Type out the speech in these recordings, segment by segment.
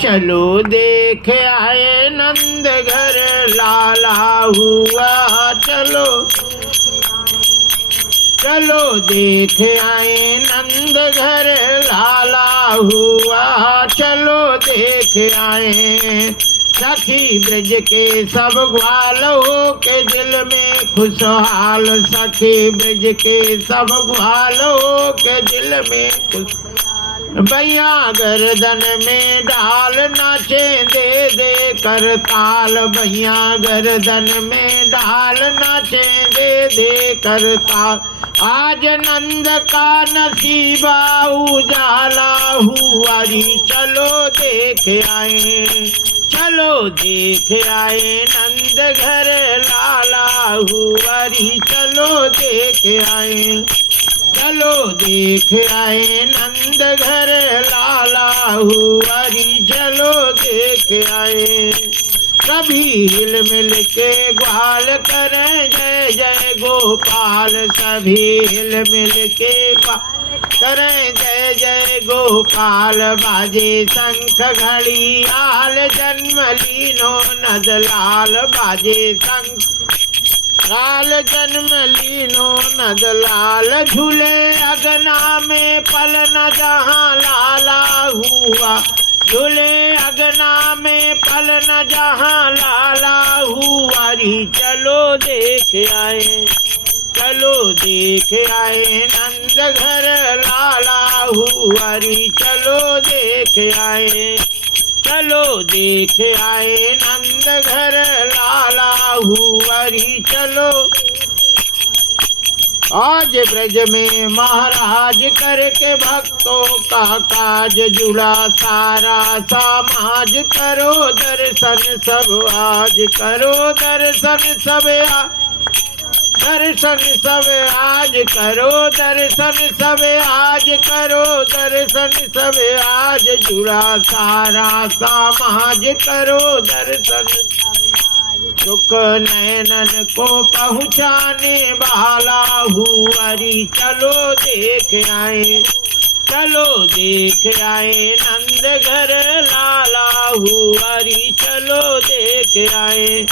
चलो देख आए नंद घर लाला हुआ। चलो चलो देख आए नंद घर लाला हुआ। चलो देख आए सखी ब्रज के सब ग्वालों के दिल में खुशहाल। सखी ब्रज के सब ग्वालों के दिल में खुश। भैया गर्दन में डाल नाचे दे दे कर ताल। भैया गर्दन में डाल नाचे दे दे कर ताल। आज नंद का नसीबा उजाला हुआ री। चलो देख आए चलो देख आए नंद घर लाला हुआ री। चलो देख आए चलो देख आए नंद घर लाला हुआ री। चलो देख आए सभी हिल मिल के ग्वाल करें जय जय गोपाल। सभी हिल मिल के ग्वाल करें जय जय गोपाल। बाजे शंख घड़ी आल जन्म लीनो नंदलाल। बाजे शंख लाल जन्म लीनो नंदलाल। झूले अगना में पलन जहाँ लाला हुआ। झूले अगना में पलन जहाँ लाला हुआ री। चलो देख आए चलो देख आए नंद घर लाला हुआ री। चलो देख आए चलो देख आए नंद घर लाला हुआ री। चलो आज ब्रज में महाराज करके भक्तों का काज जुड़ा सारा समाज। करो दर्शन सब आज करो दर्शन सब दर्शन सब आज करो दर्शन सब आज करो दर्शन सब आज। जुड़ा सारा समाज करो दर्शन। सुख नैनन को पहुँचाने वाला हुआ री। चलो देख आए चलो देख आए नंद घर लाला हुआ री। चलो देख आए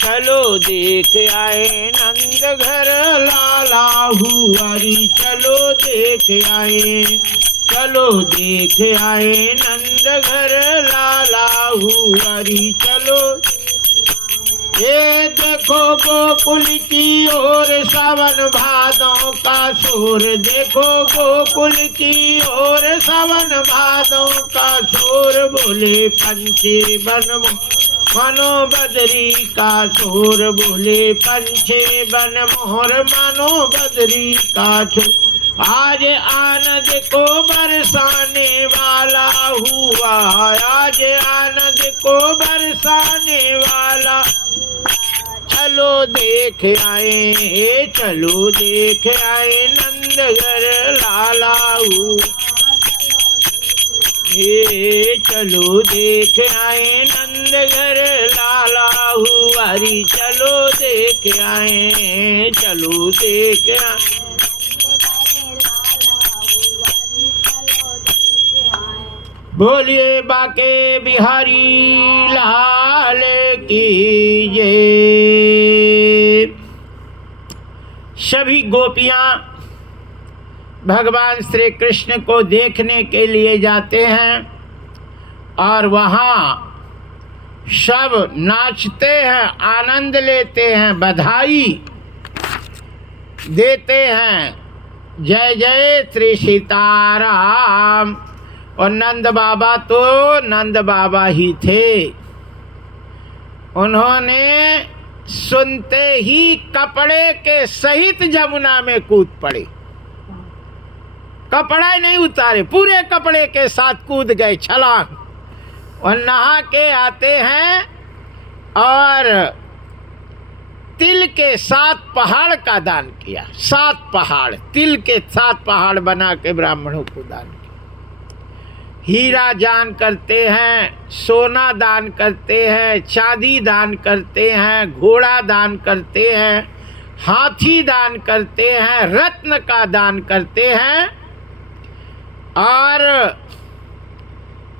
चलो देख आए नंद घर लाला हुआ री। चलो देख आए चलो देख आए नंद घर लाला हुआ री। चलो ये देखो गोकुल की ओर सावन भादों का शोर। देखो गोकुल की ओर सावन भादों का शोर। बोले पंछी बन मनो बदरी का शोर। बोले पंछी बन मोर मनो बदरी का शोर। आज आनंद को बरसाने वाला हुआ। आज आनंद को बरसाने वाला। चलो देख आए चलो देख आए नंद घर लाला चलो देख आए नंद घर लाला हुआ री। चलो देख आए चलो देख आए। बोलिए बाके बिहारी लाल की जय। सभी गोपियां भगवान श्री कृष्ण को देखने के लिए जाते हैं और वहाँ सब नाचते हैं, आनंद लेते हैं, बधाई देते हैं। जय जय श्री सीताराम। और नंद बाबा तो नंद बाबा ही थे। उन्होंने सुनते ही कपड़े के सहित जमुना में कूद पड़े। कपड़ा ही नहीं उतारे, पूरे कपड़े के साथ कूद गए छलांग। और नहा के आते हैं और तिल के 7 पहाड़ का दान किया। 7 पहाड़, तिल के 7 पहाड़ बना के ब्राह्मणों को दान किया। हीरा दान करते हैं, सोना दान करते हैं, चांदी दान करते हैं, घोड़ा दान करते हैं, हाथी दान करते हैं, रत्न का दान करते हैं। और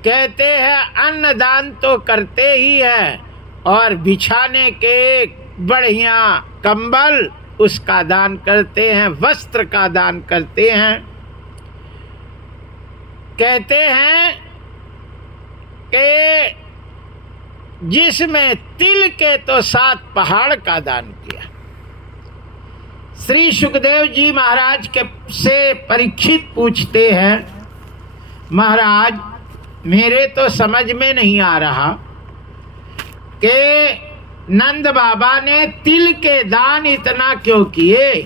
कहते हैं अन्नदान तो करते ही है और बिछाने के बढ़िया कंबल उसका दान करते हैं, वस्त्र का दान करते हैं। कहते हैं कि जिसमें तिल के तो 7 पहाड़ का दान किया। श्री सुखदेव जी महाराज के से परीक्षित पूछते हैं, महाराज मेरे तो समझ में नहीं आ रहा कि नंद बाबा ने तिल के दान इतना क्यों किए,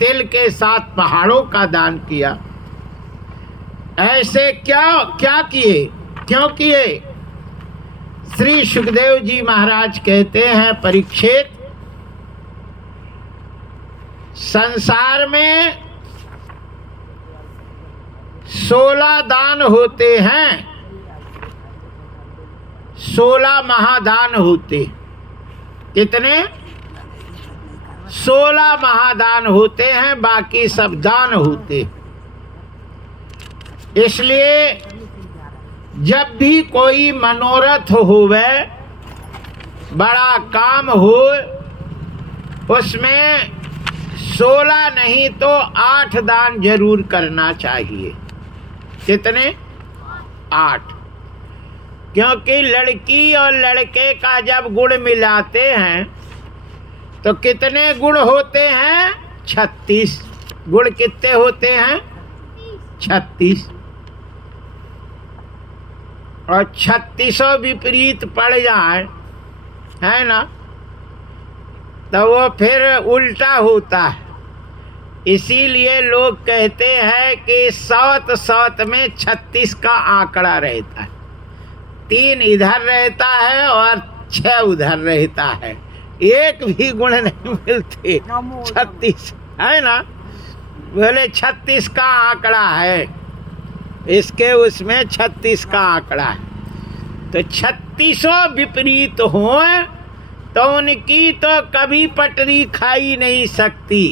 तिल के 7 पहाड़ों का दान किया, ऐसे क्या किए, क्यों किए? श्री सुखदेव जी महाराज कहते हैं, परीक्षित, संसार में 16 दान होते हैं, 16 महादान होते। कितने? 16 महादान होते हैं, बाकी सब दान होते। इसलिए जब भी कोई मनोरथ होवे, बड़ा काम हो, उसमें 16 नहीं तो 8 दान जरूर करना चाहिए। कितने? 8। क्योंकि लड़की और लड़के का जब गुण मिलाते हैं तो कितने गुण होते हैं? 36 गुण। कितने होते हैं? 36। और 36 विपरीत पड़ जाए, है ना, तो वो फिर उल्टा होता है। इसीलिए लोग कहते हैं कि 100 में 36 का आंकड़ा रहता है, 3 इधर रहता है और 6 उधर रहता है, एक भी गुण नहीं मिलते। 36 है ना, बोले 36 का आंकड़ा है, इसके उसमें 36 का आंकड़ा है। तो 36 विपरीत हो तो उनकी तो कभी पटरी खाई नहीं सकती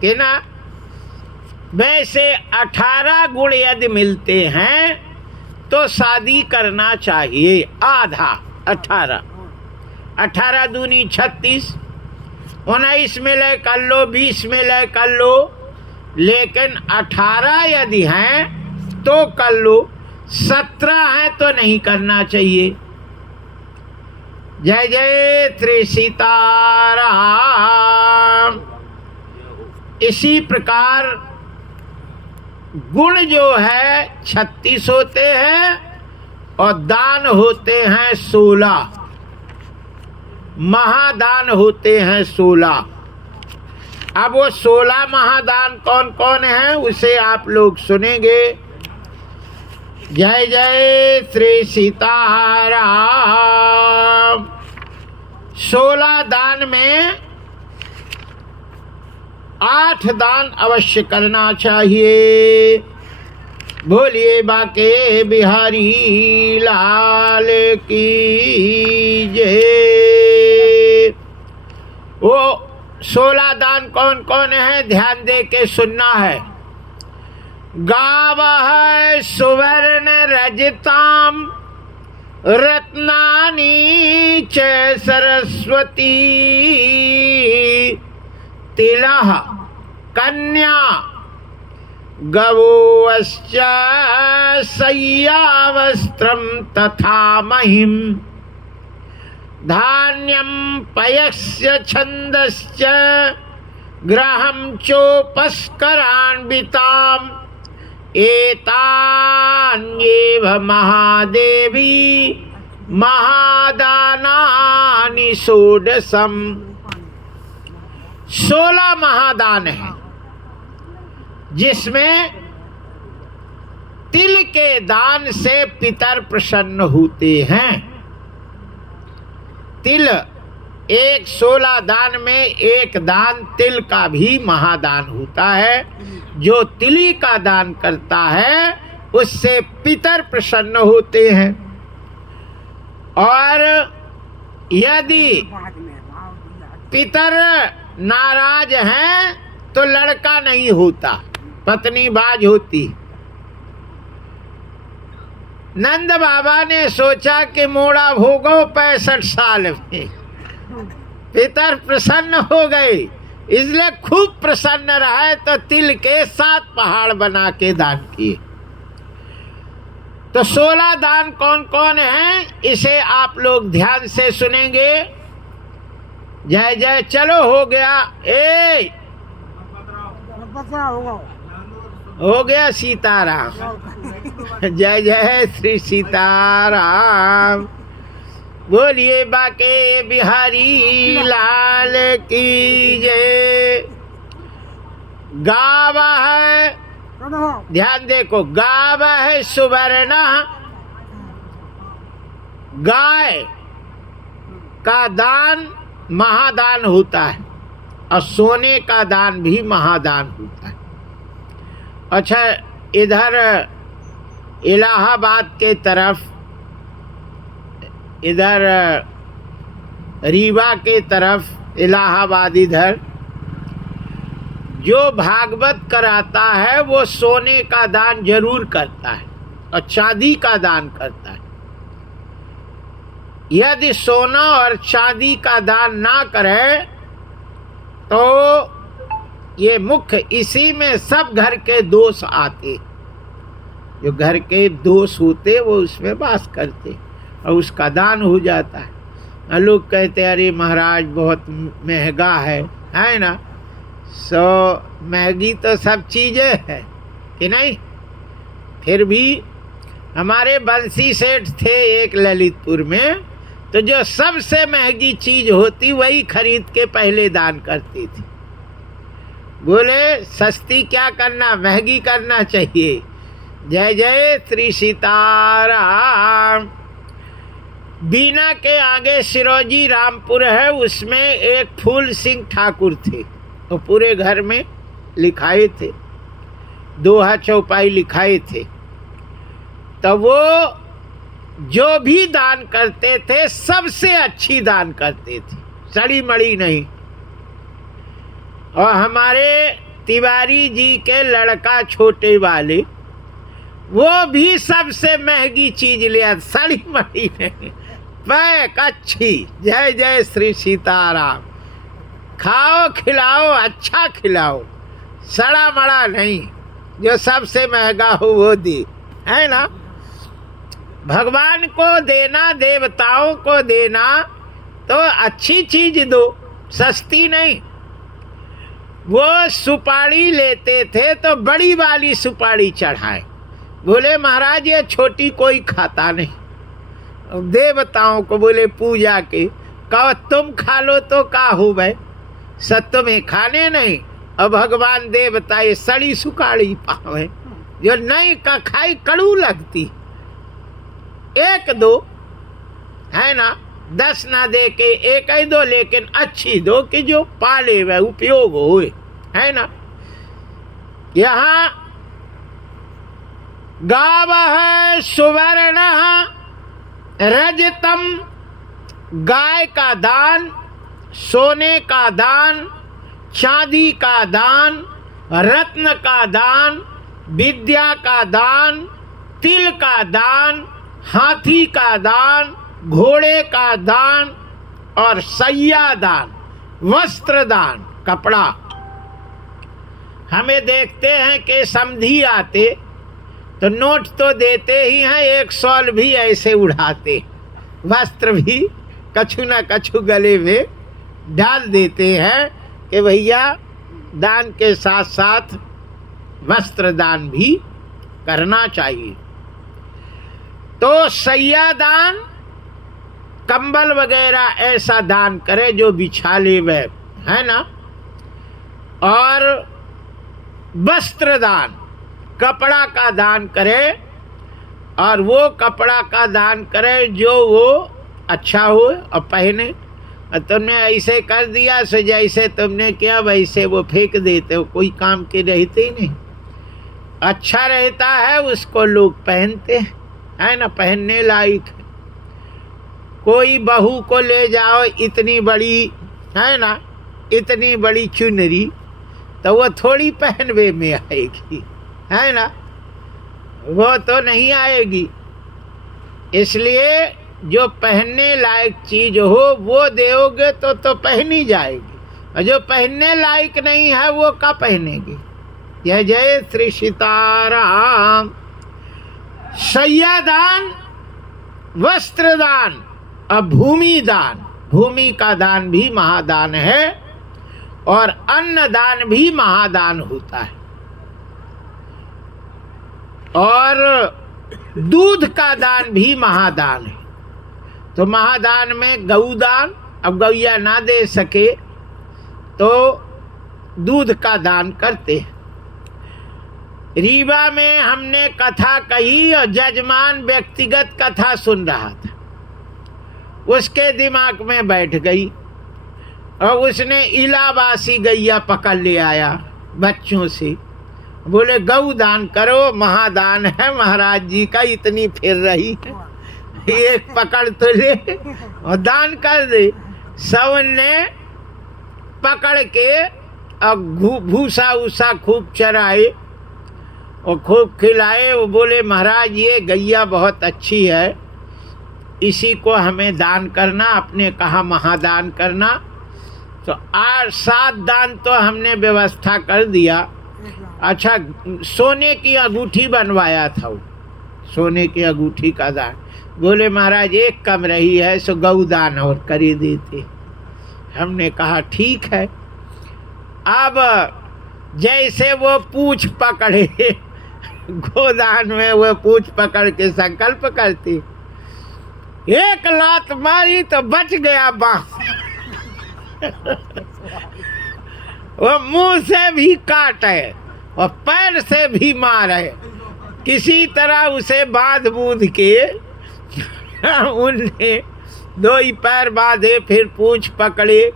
कि ना। वैसे 18 गुण यदि मिलते हैं तो शादी करना चाहिए, आधा। 18 दूनी 36, 19 में ले कर लो, 20 में ले कर लो, लेकिन 18 यदि हैं तो कर लो, 17 है तो नहीं करना चाहिए। जय जय श्री सीताराम। इसी प्रकार गुण जो है 36 होते हैं और दान होते हैं 16, महादान होते हैं 16। अब वो 16 महादान कौन कौन है उसे आप लोग सुनेंगे। जय जय श्री सीताराम। 16 दान में 8 दान अवश्य करना चाहिए। बोलिए बाके बिहारी लाल की जय। वो 16 दान कौन कौन है, ध्यान दे के सुनना है। गावः सुवर्ण रजताम रत्नानि च सरस्वती तिलः कन्या गवोश्च शय्यावस्त्रं तथा महिम धान्यं पयस्य छन्दश्च ग्रहं चोपस्करान्विताम् एतान्येव महादेवी महादानानि षोडशम्। 16 महादान है, जिसमें तिल के दान से पितर प्रसन्न होते हैं। तिल, 16 दान में एक दान तिल का भी महादान होता है। जो तिली का दान करता है उससे पितर प्रसन्न होते हैं। और यदि पितर नाराज हैं तो लड़का नहीं होता, पत्नी बाज होती। नंद बाबा ने सोचा कि मोड़ा भोगो 65 साल में। पितर प्रसन्न हो गए, इसलिए खूब प्रसन्न रहे तो तिल के 7 पहाड़ बना के दान किए। तो 16 दान कौन कौन हैं, इसे आप लोग ध्यान से सुनेंगे। जय जय चलो हो गया। हो गया सीताराम। जय जय श्री सीताराम। बोलिए बाके बिहारी लाल की जय। गावा है, ध्यान देखो, गावा है सुवर्ण, गाय का दान महादान होता है और सोने का दान भी महादान होता है। अच्छा, इधर इलाहाबाद के तरफ, इधर रीवा के तरफ, इलाहाबाद इधर जो भागवत कराता है वो सोने का दान जरूर करता है और चांदी का दान करता है। यदि सोना और चांदी का दान ना करे तो ये मुख्य इसी में सब घर के दोष आते, जो घर के दोष होते वो उसमें वास करते और उसका दान हो जाता है। लोग कहते अरे महाराज बहुत महंगा है ना। सो महंगी तो सब चीज़ें है कि नहीं, फिर भी हमारे बंसी सेठ थे एक ललितपुर में, तो जो सबसे महंगी चीज होती वही खरीद के पहले दान करती थी। बोले सस्ती क्या करना, महंगी करना चाहिए। जय जय श्री सीताराम। बीना के आगे सिरोजी रामपुर है, उसमें एक फूल सिंह ठाकुर थे, तो पूरे घर में लिखाए थे, दोहा चौपाई लिखाए थे। तो वो जो भी दान करते थे सबसे अच्छी दान करते थे, सड़ी मड़ी नहीं। और हमारे तिवारी जी के लड़का छोटे वाले, वो भी सबसे महंगी चीज लिया, सड़ी मड़ी नहीं, पैक अच्छी। जय जय श्री सीताराम। खाओ खिलाओ, अच्छा खिलाओ, सड़ा मड़ा नहीं, जो सबसे महंगा हो वो दे, है ना। भगवान को देना, देवताओं को देना तो अच्छी चीज दो, सस्ती नहीं। वो सुपारी लेते थे तो बड़ी वाली सुपारी चढ़ाए। बोले महाराज ये छोटी कोई खाता नहीं। देवताओं को बोले पूजा के, कहो तुम खा लो तो का हो भाई, सत्य में खाने नहीं। और भगवान देवता ये सड़ी सुपारी पावे, जो नहीं का खाई कड़ू लगती। एक दो, है ना, 10 ना दे के एक ही दो, लेकिन अच्छी दो कि जो पाले व उपयोग होए, है ना। यहाँ गाव है सुवर्ण रजतम, गाय का दान, सोने का दान, चांदी का दान, रत्न का दान, विद्या का दान, तिल का दान, हाथी का दान, घोड़े का दान और सैया दान, वस्त्र दान, कपड़ा। हमें देखते हैं कि समधी आते तो नोट तो देते ही हैं, एक सॉल भी ऐसे उड़ाते, वस्त्र भी कछु न कछु गले में डाल देते हैं कि भैया दान के साथ साथ वस्त्र दान भी करना चाहिए। तो सैया दान, कंबल वगैरह ऐसा दान करे जो बिछा ले वह, है ना। और वस्त्र दान, कपड़ा का दान करे, और वो कपड़ा का दान करे जो वो अच्छा हो और पहने। और तुमने ऐसे कर दिया सो जैसे तुमने किया वैसे वो फेंक देते हो, कोई काम के रहते ही नहीं। अच्छा रहता है उसको लोग पहनते हैं, है ना, पहनने लायक है। कोई बहू को ले जाओ इतनी बड़ी, है ना, इतनी बड़ी चुनरी, तो वो थोड़ी पहनवे में आएगी, है ना, वो तो नहीं आएगी। इसलिए जो पहनने लायक चीज हो वो दोगे तो पहनी जाएगी, और जो पहनने लायक नहीं है वो क्या पहनेगी। जय जय श्री सीताराम। शय्या दान, वस्त्र दान और भूमि दान, भूमि का दान भी महादान है और अन्न दान भी महादान होता है। और दूध का दान भी महादान है। तो महादान में गौदान, अब गौया ना दे सके तो दूध का दान करते हैं। रीवा में हमने कथा कही और जजमान व्यक्तिगत कथा सुन रहा था, उसके दिमाग में बैठ गई और उसने इलाहाबासी गैया पकड़ ले आया बच्चों से। बोले गौ दान करो, महादान है महाराज जी का, इतनी फिर रही है, एक पकड़ तो ले और दान कर दे। सब ने पकड़ के और भूसा उसा खूब चराए और खूब खिलाए। वो बोले महाराज ये गैया बहुत अच्छी है, इसी को हमें दान करना। आपने कहा महादान करना, तो 8-7 दान तो हमने व्यवस्था कर दिया। अच्छा, सोने की अंगूठी बनवाया था वो, सोने की अंगूठी का दान। बोले महाराज एक कम रही है, सो गौ दान और कर ही देते। हमने कहा ठीक है। अब जैसे वो पूछ पकड़े गोदान में वो पूछ पकड़ के संकल्प करती, एक लात मारी तो बच गया बांस वो मुंह से भी काटे और पैर से भी मारे, किसी तरह उसे बांध बूंद के उनने 2 ही पैर बांधे, फिर पूंछ पकड़े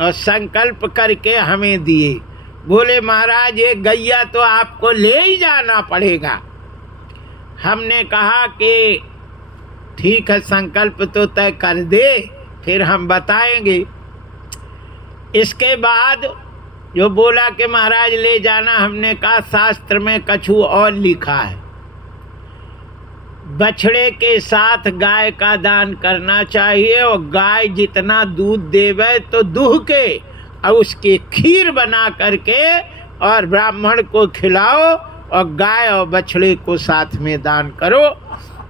और संकल्प करके हमें दिए। बोले महाराज ये गैया तो आपको ले ही जाना पड़ेगा। हमने कहा कि ठीक है, संकल्प तो तय कर दे, फिर हम बताएंगे। इसके बाद जो बोला कि महाराज ले जाना, हमने कहा शास्त्र में कछु और लिखा है, बछड़े के साथ गाय का दान करना चाहिए और गाय जितना दूध देवे तो दूह के और उसकी खीर बना करके और ब्राह्मण को खिलाओ और गाय और बछड़े को साथ में दान करो।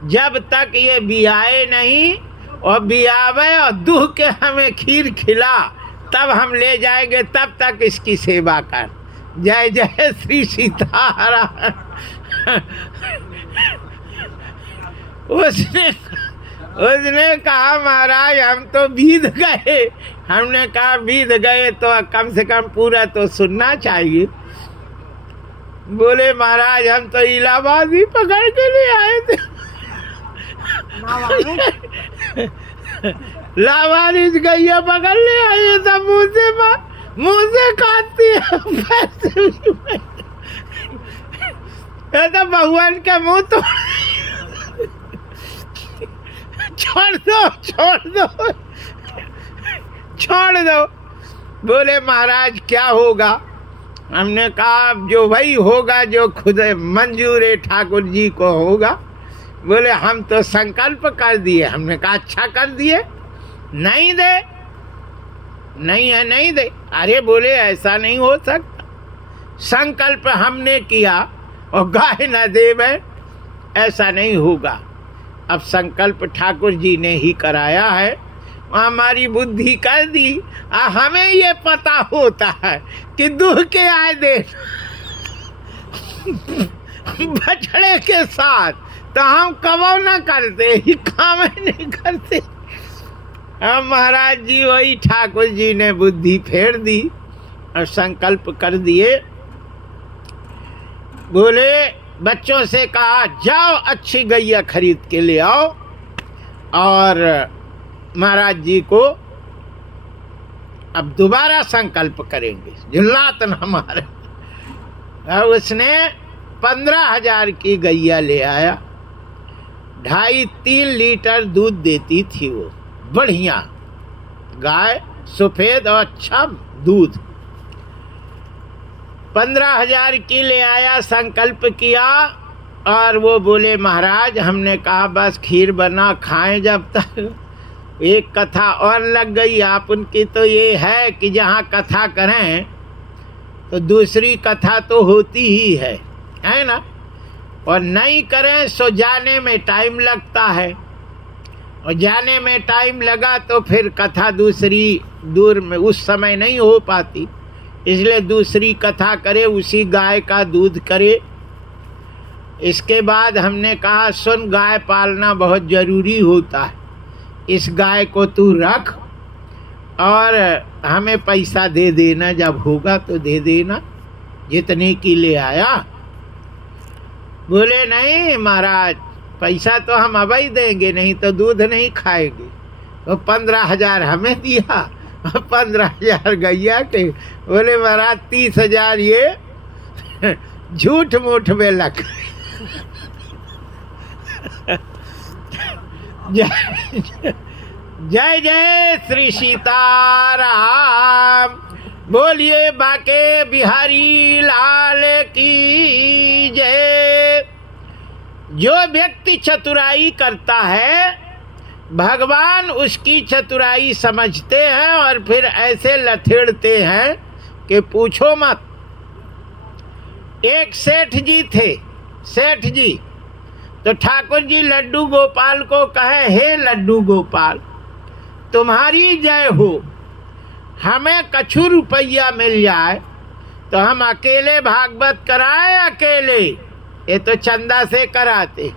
जब तक ये बियाए नहीं और बियावे और दूह के हमें खीर खिला, तब हम ले जाएंगे, तब तक इसकी सेवा कर। जय जय श्री सीताराम। उसने कहा महाराज हम तो बीत गए। हमने कहा बीत गए तो कम से कम पूरा तो सुनना चाहिए। बोले महाराज हम तो इलाहाबाद ही पकड़ के ले आए थे लावारिस गैया पकड़ ले आए, सब मुँह से खाती है, तो भगवान के मुँह तो छोड़ दो। बोले महाराज क्या होगा। हमने कहा जो वही होगा जो खुद मंजूर है ठाकुर जी को होगा। बोले हम तो संकल्प कर दिए। हमने कहा अच्छा कर दिए, नहीं दे, नहीं है नहीं दे। अरे बोले ऐसा नहीं हो सकता, संकल्प हमने किया और गाय न देवे, ऐसा नहीं होगा। अब संकल्प ठाकुर जी ने ही कराया है, हमारी बुद्धि कर दी। हमें ये पता होता है कि दूह के आए दे बछड़े के साथ, तो हम कबो न करते, ही काम नहीं करते। अब महाराज जी वही ठाकुर जी ने बुद्धि फेर दी और संकल्प कर दिए। बोले बच्चों से कहा जाओ अच्छी गैया खरीद के ले आओ और महाराज जी को अब दोबारा संकल्प करेंगे, झुल्लातन हमारे। और उसने 15,000 की गैया ले आया, 2.5-3 लीटर दूध देती थी वो, बढ़िया गाय, सफेद और अच्छा दूध। 15,000 की ले आया, संकल्प किया और वो बोले महाराज, हमने कहा बस खीर बना खाएं जब तक। एक कथा और लग गई आप उनकी, तो ये है कि जहाँ कथा करें तो दूसरी कथा तो होती ही है ना, और नहीं करें सो जाने में टाइम लगता है, और जाने में टाइम लगा तो फिर कथा दूसरी दूर में उस समय नहीं हो पाती, इसलिए दूसरी कथा करे, उसी गाय का दूध करे। इसके बाद हमने कहा सुन, गाय पालना बहुत ज़रूरी होता है, इस गाय को तू रख और हमें पैसा दे देना, जब होगा तो दे देना, जितने की ले आया। बोले नहीं महाराज, पैसा तो हम अब ही देंगे, नहीं तो दूध नहीं खाएंगे। तो 15,000 हमें दिया और 15,000 गैया के। बोले महाराज 30,000 ये झूठ मूठ में लग। जय जय श्री सीताराम। बोलिए बाके बिहारी लाल की जय। जो व्यक्ति चतुराई करता है, भगवान उसकी चतुराई समझते हैं और फिर ऐसे लथेड़ते हैं कि पूछो मत। एक सेठ जी थे, सेठ जी तो ठाकुर जी लड्डू गोपाल को कहे, हे लड्डू गोपाल तुम्हारी जय हो, हमें कछु रुपया मिल जाए तो हम अकेले भागवत कराएं, अकेले, ये तो चंदा से कराते,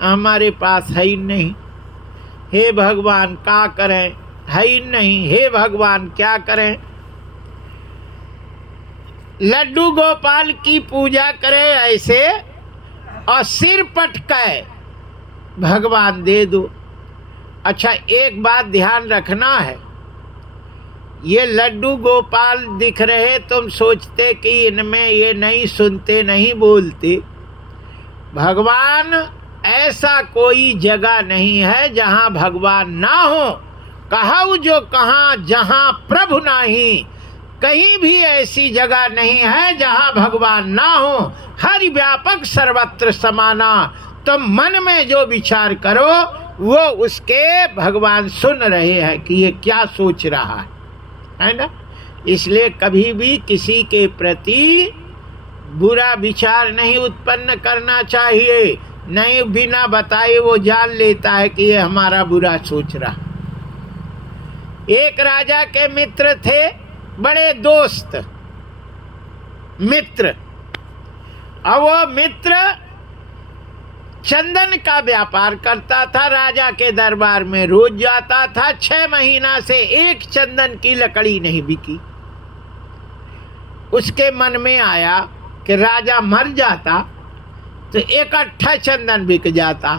हमारे पास है ही नहीं। हे भगवान क्या करें, है ही नहीं, हे भगवान क्या करें। लड्डू गोपाल की पूजा करे ऐसे और सिर पटके भगवान दे दो। अच्छा एक बात ध्यान रखना है, ये लड्डू गोपाल दिख रहे, तुम सोचते कि इनमें ये नहीं सुनते नहीं बोलते। भगवान ऐसा कोई जगह नहीं है जहाँ भगवान ना हो। कहु जो कहाँ जहाँ प्रभु नहीं, कहीं भी ऐसी जगह नहीं है जहाँ भगवान ना हो। हरि व्यापक सर्वत्र समाना। तुम मन में जो विचार करो वो उसके भगवान सुन रहे हैं कि ये क्या सोच रहा है ना। इसलिए कभी भी किसी के प्रति बुरा विचार नहीं उत्पन्न करना चाहिए। नहीं, बिना बताए वो जान लेता है कि ये हमारा बुरा सोच रहा। एक राजा के मित्र थे, बड़े दोस्त मित्र, और वो मित्र चंदन का व्यापार करता था। राजा के दरबार में रोज जाता था। 6 महीना से एक चंदन की लकड़ी नहीं बिकी। उसके मन में आया कि राजा मर जाता तो इकट्ठा चंदन बिक जाता,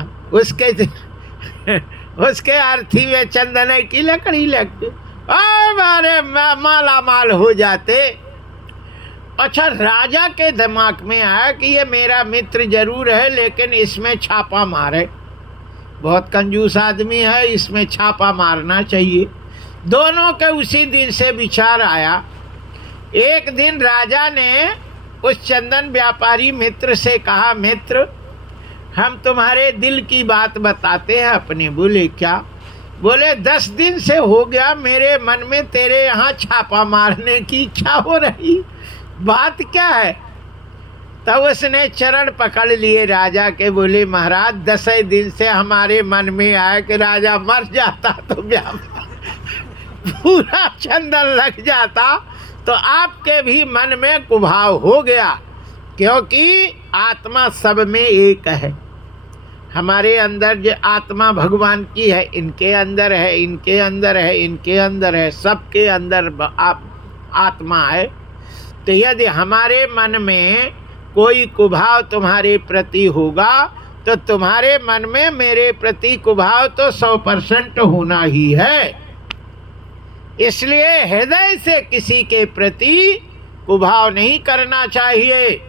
उसके अर्थी में चंदन की लकड़ी लगती और मारे माला माल हो जाते। अच्छा, राजा के दिमाग में आया कि ये मेरा मित्र जरूर है, लेकिन इसमें छापा मारे, बहुत कंजूस आदमी है, इसमें छापा मारना चाहिए। दोनों के उसी दिन से विचार आया। एक दिन राजा ने उस चंदन व्यापारी मित्र से कहा, मित्र हम तुम्हारे दिल की बात बताते हैं अपने। बोले क्या? बोले 10 दिन से हो गया मेरे मन में तेरे यहाँ छापा मारने की इच्छा हो रही, बात क्या है? तब उसने चरण पकड़ लिए राजा के। बोले महाराज 10 दिन से हमारे मन में आया कि राजा मर जाता तो व्यापार पूरा चंदन लग जाता, तो आपके भी मन में कुभाव हो गया, क्योंकि आत्मा सब में एक है। हमारे अंदर जो आत्मा भगवान की है, इनके अंदर है, इनके अंदर है, इनके अंदर है, सबके अंदर आत्मा है। तो यदि हमारे मन में कोई कुभाव तुम्हारे प्रति होगा तो तुम्हारे मन में मेरे प्रति कुभाव तो 100% होना ही है। इसलिए हृदय से किसी के प्रति कुभाव नहीं करना चाहिए।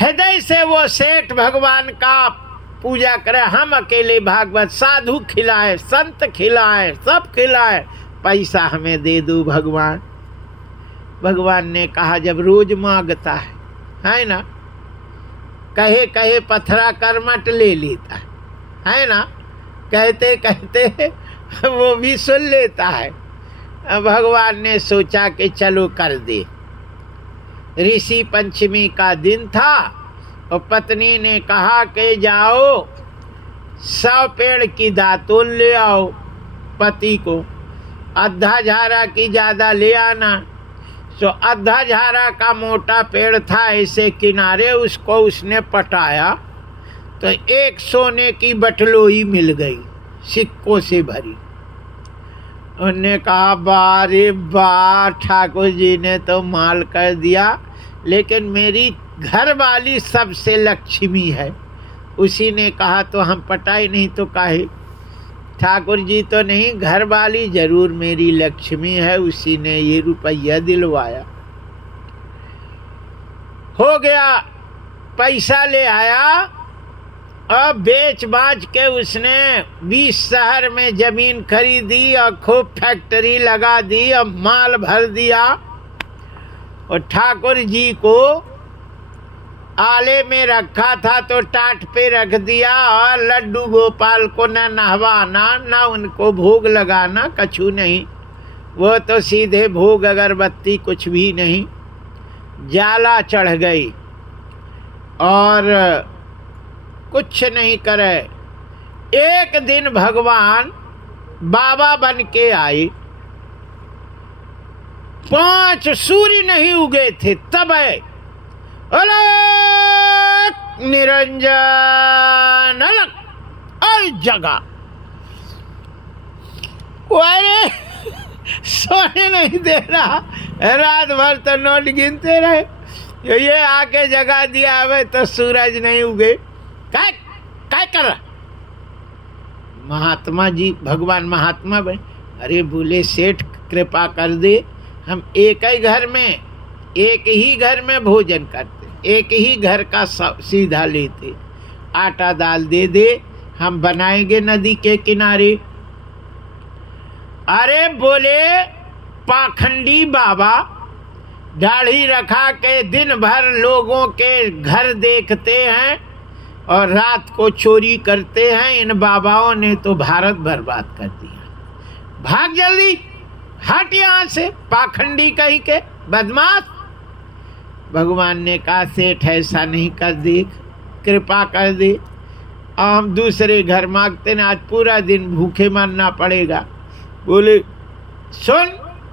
हृदय से वो सेठ भगवान का पूजा करे। हम अकेले भागवत, साधु खिलाए, संत खिलाए, सब खिलाए, पैसा हमें दे दो भगवान। भगवान ने कहा जब रोज मांगता है ना, कहे कहे पथरा करमट ले लेता है ना, कहते कहते वो भी सुन लेता है। भगवान ने सोचा कि चलो कर दे। ऋषि पंचमी का दिन था और पत्नी ने कहा कि जाओ 100 पेड़ की दातून ले आओ, पति को आधा झारा की ज़्यादा ले आना। तो आधा झारा का मोटा पेड़ था, ऐसे किनारे उसको उसने पटाया तो एक सोने की बटलोई मिल गई, सिक्कों से भरी। उन्होंने कहा बारे बा, ठाकुर जी ने तो माल कर दिया, लेकिन मेरी घर वाली सबसे लक्ष्मी है। उसी ने कहा तो हम पटाई, नहीं तो काहे। ठाकुर जी तो नहीं, घर वाली जरूर मेरी लक्ष्मी है, उसी ने ये रुपया दिलवाया। हो गया, पैसा ले आया और बेच बाच के उसने 20 शहर में जमीन खरीदी और खूब फैक्ट्री लगा दी और माल भर दिया। और ठाकुर जी को आले में रखा था तो टाट पे रख दिया, और लड्डू गोपाल को न नहवाना न उनको भोग लगाना, कछु नहीं। वो तो सीधे भोग अगरबत्ती कुछ भी नहीं। जाला चढ़ गई और कुछ नहीं करे। एक दिन भगवान बाबा बन के आए, 5 सूर्य नहीं उगे थे तब है अलग निरंजन, अलग और जगह। अरे सोने नहीं दे रहा, रात भर तो नोट गिनते रहे। ये आके जगा दिया हमें तो सूरज नहीं उगे। क्या कर रहा महात्मा जी? भगवान महात्मा बने। अरे बोले सेठ कृपा कर दे, हम एक ही घर में भोजन करते, एक ही घर का सीधा लेते, आटा दाल दे दे, हम बनाएंगे नदी के किनारे। अरे बोले पाखंडी बाबा, दाढ़ी रखा के दिन भर लोगों के घर देखते हैं और रात को चोरी करते हैं। इन बाबाओं ने तो भारत बर्बाद कर दिया। भाग जल्दी, हट यहाँ से, पाखंडी कहीं के बदमाश। भगवान ने कहा सेठ ऐसा नहीं कर, देख कृपा कर दे, हम दूसरे घर मांगते ना, आज पूरा दिन भूखे मरना पड़ेगा। बोले सुन,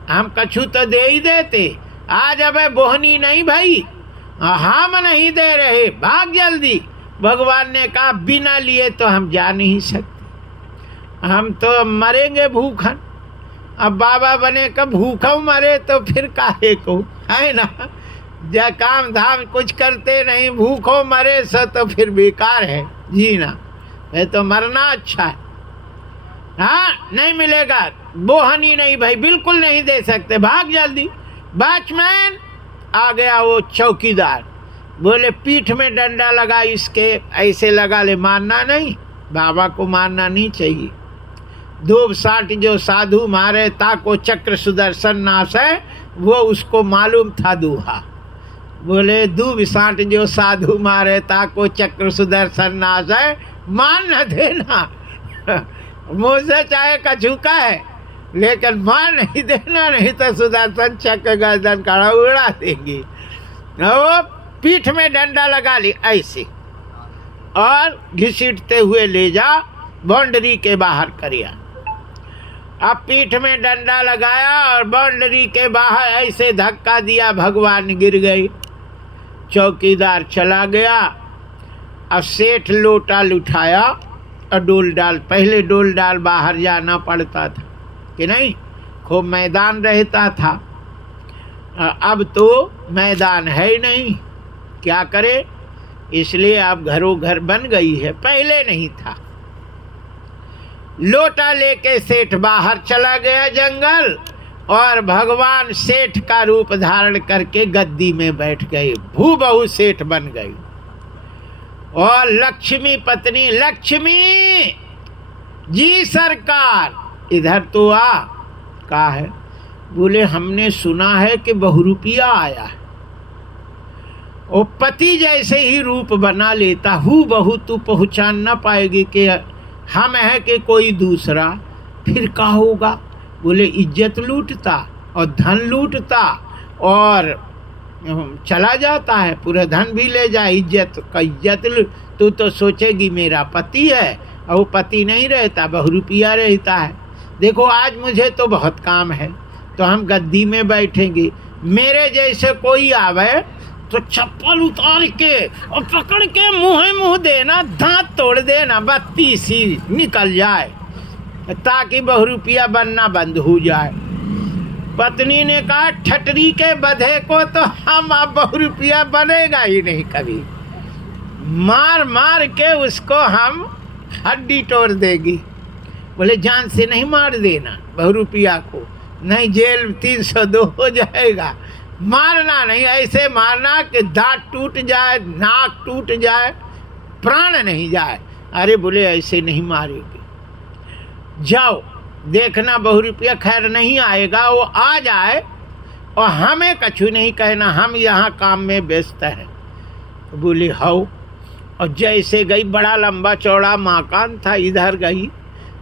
हम कछु तो दे ही देते, आज अब बोहनी नहीं भाई, हम नहीं दे रहे, भाग जल्दी। भगवान ने कहा बिना लिए तो हम जा नहीं सकते, हम तो मरेंगे भूखन। अब बाबा बने कब भूखा मरे तो फिर काहे को, है ना। जब काम धाम कुछ करते नहीं, भूखो मरे सो तो फिर बेकार है जीना, है तो मरना अच्छा है। हाँ नहीं मिलेगा, बोहनी नहीं भाई, बिल्कुल नहीं दे सकते, भाग जल्दी। वॉचमैन आ गया, वो चौकीदार। बोले पीठ में डंडा लगा इसके, ऐसे लगा ले, मारना नहीं, बाबा को मारना नहीं चाहिए। धूप साठ जो साधु मारे ताको चक्र सुदर्शन नाश है, वो उसको मालूम था दूहा। बोले धूप साठ जो साधु मारे ताको चक्र सुदर्शन नाश है, मान न देना। मुँह से चाहे कछु का है, लेकिन मान नहीं देना, नहीं तो सुदर्शन चक्र गर्दन कड़ा उड़ा देंगे। वो पीठ में डंडा लगा ली ऐसे और घिसीटते हुए ले जा बाउंड्री के बाहर करिया। अब पीठ में डंडा लगाया और बाउंड्री के बाहर ऐसे धक्का दिया, भगवान गिर गए। चौकीदार चला गया। अब सेठ लोटा उठाया और डोल डाल, पहले डोल डाल बाहर जाना पड़ता था कि नहीं, खूब मैदान रहता था। अब तो मैदान है ही नहीं, क्या करे, इसलिए अब घरों घर बन गई है, पहले नहीं था। लोटा लेके सेठ बाहर चला गया जंगल और भगवान सेठ का रूप धारण करके गद्दी में बैठ गए, भूबहू सेठ बन गई। और लक्ष्मी पत्नी, लक्ष्मी जी सरकार इधर तो आ, कहा है? बोले हमने सुना है कि बहुरूपिया आया है। वो पति जैसे ही रूप बना लेता, हूँ बहू तू पहचान न पाएगी कि हम है कि कोई दूसरा। फिर क्या होगा? बोले इज्जत लूटता और धन लूटता और चला जाता है, पूरा धन भी ले जाए, इज्जत का इज्जत तू तो सोचेगी मेरा पति है, और वो पति नहीं रहता, बहुरूपिया रहता है। देखो आज मुझे तो बहुत काम है, तो हम गद्दी में बैठेंगे, मेरे जैसे कोई आवे तो चप्पल उतार के और पकड़ के मुँह देना, दांत तोड़ देना, बत्ती सी निकल जाए, ताकि बहुरूपिया बनना बंद हो जाए। पत्नी ने कहा ठटरी के बधे को तो हम अब बहुरूपिया बनेगा ही नहीं कभी, मार मार के उसको हम हड्डी तोड़ देगी। बोले जान से नहीं मार देना बहुरूपिया को, नहीं जेल 302 हो जाएगा। मारना नहीं, ऐसे मारना कि दांत टूट जाए, नाक टूट जाए, प्राण नहीं जाए। अरे बोले ऐसे नहीं मारेगी, जाओ देखना बहुरूपिया खैर नहीं आएगा, वो आ जाए और हमें कछु नहीं कहना, हम यहाँ काम में व्यस्त हैं। तो बोले हाउ। और जैसे गई, बड़ा लंबा चौड़ा मकान था, इधर गई,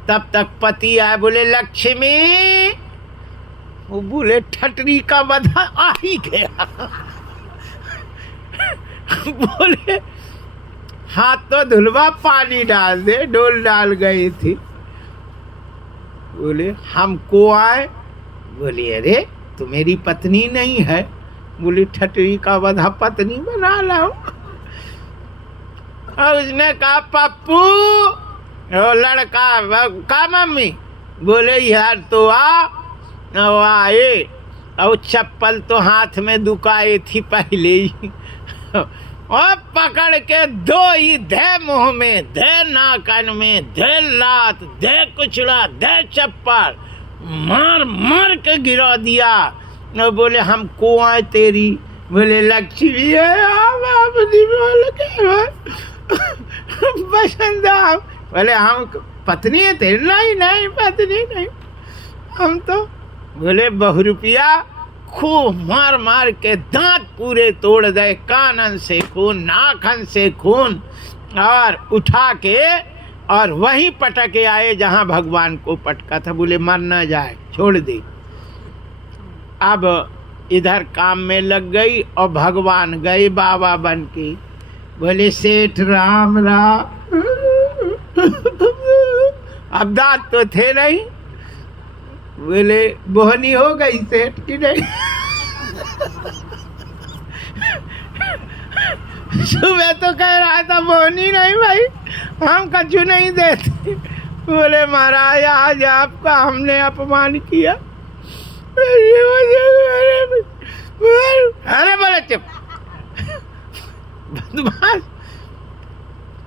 तब तक पति आए, बोले लक्ष्मी। वो बोले ठटरी का बधा आ ही गया। बोले हाथ तो धुलवा, पानी डाल दे, डोल डाल गई थी। बोले हमको आए। बोले अरे तो मेरी पत्नी नहीं है। बोली ठटरी का बधा पत्नी बना लाओ। और उसने कहा पप्पू, वो लड़का का मम्मी। बोले यार तो आए, और चप्पल तो हाथ में दुकाए थी पहले ही, और पकड़ के दो ही दे मुंह में, दे नाकन में, दे लात, दे कुचड़ा, दे चप्पल, मार मार के गिरा दिया। और बोले हमको आए तेरी। बोले लक्ष्मी बसंता। बोले हम पत्नी है तेरी? नहीं नहीं पत्नी नहीं, हम तो। बोले बहुरूपिया खूब मार मार के दांत पूरे तोड़ दे, कानन से खून, नाखन से खून, और उठा के और वहीं पटके आए जहां भगवान को पटका था। बोले मर न जाए, छोड़ दे। अब इधर काम में लग गई और भगवान गए बाबा बन के। बोले सेठ राम राम। अब दांत तो थे नहीं। बोले बोहनी हो गई सेठ की नहीं? सुबह तो कह रहा था बोहनी नहीं भाई, हम कछु नहीं देते। बोले महाराज आज आपका हमने अपमान किया। अरे बोले चुप बदमाश।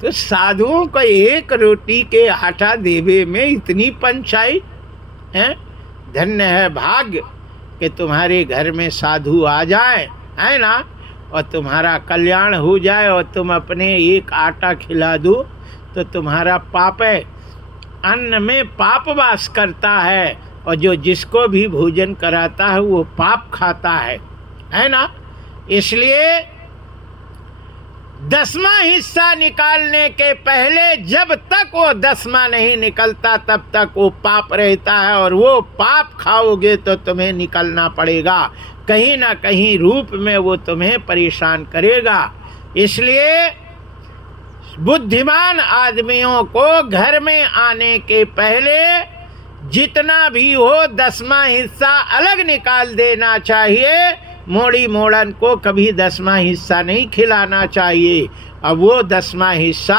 तो साधुओं को एक रोटी के आटा देवे में इतनी पंचायत है। धन्य है भाग्य कि तुम्हारे घर में साधु आ जाए, है ना, और तुम्हारा कल्याण हो जाए, और तुम अपने एक आटा खिला दो तो तुम्हारा पाप है। अन्न में पाप वास करता है, और जो जिसको भी भोजन कराता है वो पाप खाता है ना। इसलिए 10वां हिस्सा निकालने के पहले जब तक वो 10वां नहीं निकलता तब तक वो पाप रहता है, और वो पाप खाओगे तो तुम्हें निकलना पड़ेगा, कहीं ना कहीं रूप में वो तुम्हें परेशान करेगा। इसलिए बुद्धिमान आदमियों को घर में आने के पहले जितना भी हो 10वां हिस्सा अलग निकाल देना चाहिए। मोड़ी मोड़न को कभी 10वां हिस्सा नहीं खिलाना चाहिए, अब वो 10वां हिस्सा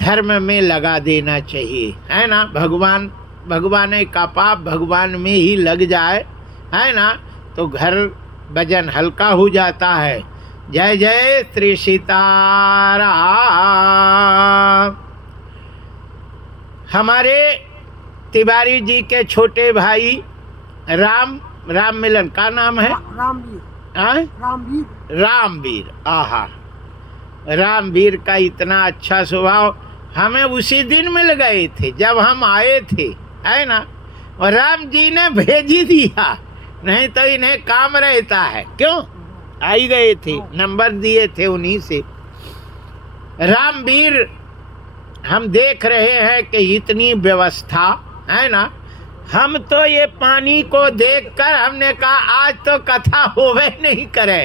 धर्म में लगा देना चाहिए, है ना। भगवान का पाप भगवान में ही लग जाए, है ना, तो घर वजन हल्का हो जाता है। जय जय श्री सीताराम। हमारे तिवारी जी के छोटे भाई राम मिलन का नाम है रामवीर। आहा, रामवीर का इतना अच्छा स्वभाव, हमें उसी दिन मिल गए थे जब हम आए थे, है ना। और राम जी ने भेज ही दिया, नहीं तो इन्हें काम रहता है। क्यों? आ ही गए थे, नंबर दिए थे उन्हीं से। रामवीर हम देख रहे हैं कि इतनी व्यवस्था है ना। हम तो ये पानी को देखकर हमने कहा आज तो कथा होवे नहीं करे,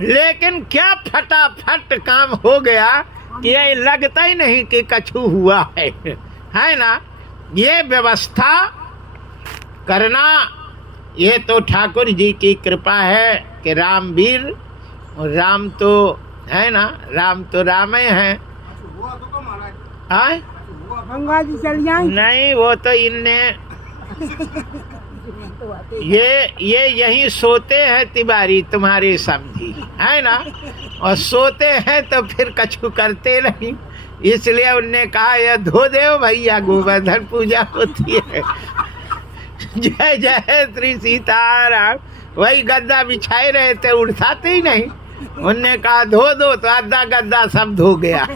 लेकिन क्या फटाफट काम हो गया कि ये लगता ही नहीं कि कछु हुआ है ना। ये व्यवस्था करना ये तो ठाकुर जी की कृपा है कि रामवीर, और राम तो है ना, राम तो राम ही हैं। गंगा जी चल जाए। नहीं, वो तो इनने ये यहीं सोते हैं तिवारी तुम्हारे समझी, है ना। और सोते हैं तो फिर कछु करते नहीं, इसलिए उनने कहा यह धो देव भैया, गोवर्धन पूजा होती है। जय जय श्री सीताराम। वही गद्दा बिछाए रहे थे, उठाते ही नहीं। उनने कहा धो दो, तो आधा गद्दा सब धो गया,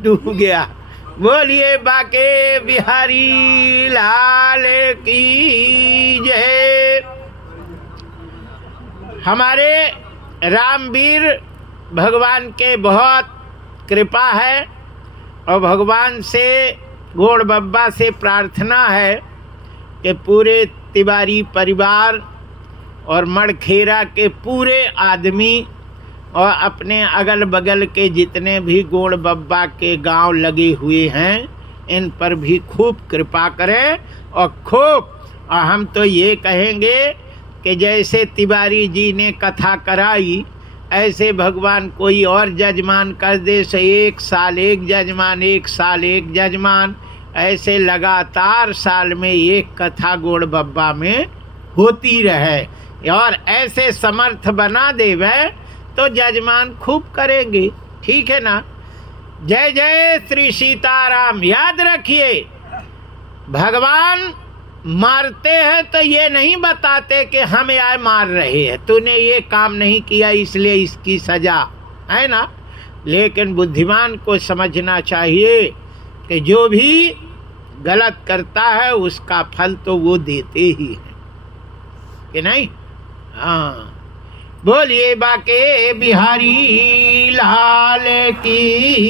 डूब गया। बोलिए बाके बिहारी लाल की जय। हमारे रामवीर भगवान के बहुत कृपा है, और भगवान से गोड़ बब्बा से प्रार्थना है कि पूरे तिवारी परिवार और मड़खेरा के पूरे आदमी और अपने अगल बगल के जितने भी गोड़ बब्बा के गांव लगे हुए हैं, इन पर भी खूब कृपा करें। और हम तो ये कहेंगे कि जैसे तिवारी जी ने कथा कराई, ऐसे भगवान कोई और जजमान कर दे, से 1 साल 1 जजमान, 1 साल 1 जजमान, ऐसे लगातार साल में 1 कथा गोड़ बब्बा में होती रहे, और ऐसे समर्थ बना देवे तो जजमान खूब करेंगे। ठीक है ना। जय जय श्री सीताराम। याद रखिए, भगवान मारते हैं तो ये नहीं बताते कि हमें आए मार रहे हैं, तूने ये काम नहीं किया इसलिए इसकी सजा, है ना। लेकिन बुद्धिमान को समझना चाहिए कि जो भी गलत करता है उसका फल तो वो देते ही है, कि नहीं। हाँ, बोलिए बाके बिहारी लाल की।